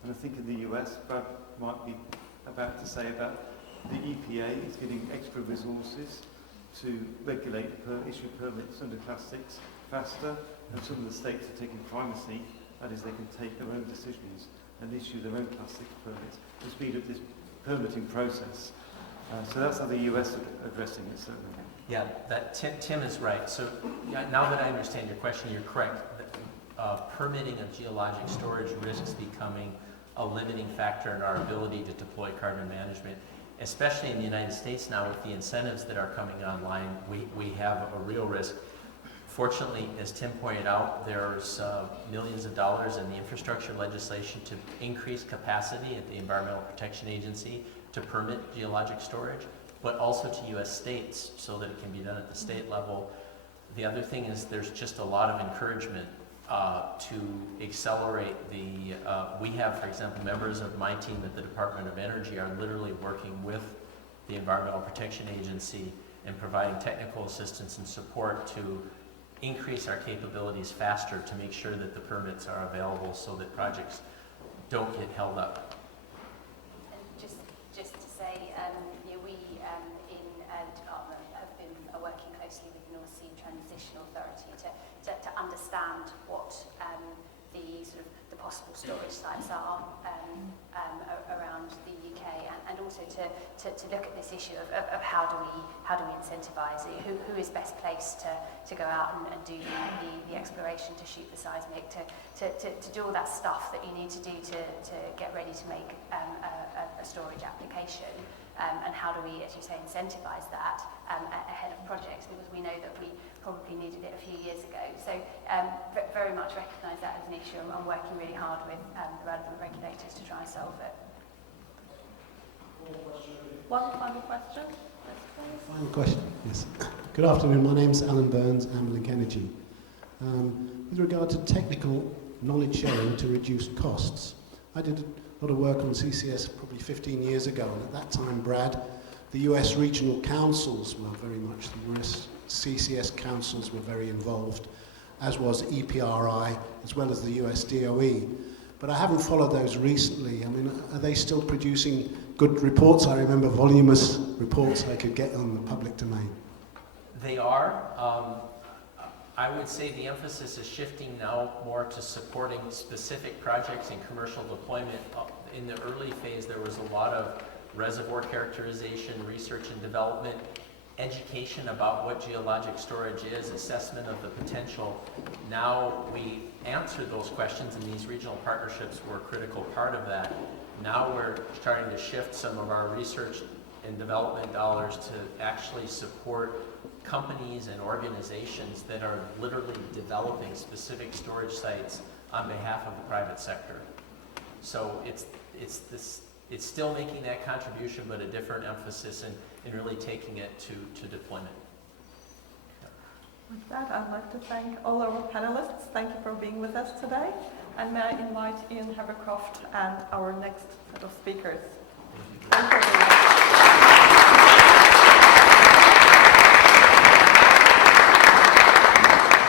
And I think in the US, Brad might be about to say about the EPA is getting extra resources to regulate issue permits under Class 6 faster, and some of the states are taking primacy, that is, they can take their own decisions and issue their own Class 6 permits to speed up this permitting process. So that's how the US are addressing it, certainly. Yeah, Tim is right. So now that I understand your question, you're correct. Permitting of geologic storage risks becoming a limiting factor in our ability to deploy carbon management, especially in the United States now with the incentives that are coming online. We have a real risk. Fortunately, as Tim pointed out, there's millions of dollars in the infrastructure legislation to increase capacity at the Environmental Protection Agency to permit geologic storage, but also to U.S. states so that it can be done at the state level. The other thing is there's just a lot of encouragement to accelerate the, we have, for example, members of my team at the Department of Energy are literally working with the Environmental Protection Agency and providing technical assistance and support to increase our capabilities faster to make sure that the permits are available so that projects don't get held up. And just to say, we in department have been working closely with the North Sea Transition Authority to understand what the sort of the possible storage sites are around the UK, and also to look at this issue of how do we incentivise it, who is best placed to go out and do the exploration, to shoot the seismic, to do all that stuff that you need to do to get ready to make a storage application, and how do we, as you say, incentivise that ahead of projects, because we know that we probably needed it a few years ago. So very much recognise that as an issue, and I'm working really hard with the relevant regulators to try and solve it. One final question. Final question, yes. Good afternoon, my name's Alan Burns, Amlink Energy. With regard to technical knowledge sharing to reduce costs, I did a lot of work on CCS probably 15 years ago, and at that time, Brad, the US regional councils were very much, the US CCS councils were very involved, as was EPRI, as well as the US DOE. But I haven't followed those recently. I mean, are they still producing good reports? I remember voluminous reports I could get on the public domain. They are. I would say the emphasis is shifting now more to supporting specific projects in commercial deployment. In the early phase, there was a lot of reservoir characterization, research and development, education about what geologic storage is, assessment of the potential. Now we answer those questions, and these regional partnerships were a critical part of that. Now we're starting to shift some of our research and development dollars to actually support companies and organizations that are literally developing specific storage sites on behalf of the private sector. So it's still making that contribution, but a different emphasis in really taking it to deployment. With that, I'd like to thank all our panelists. Thank you for being with us today. And may I invite Ian Havercroft and our next set of speakers. Thank you.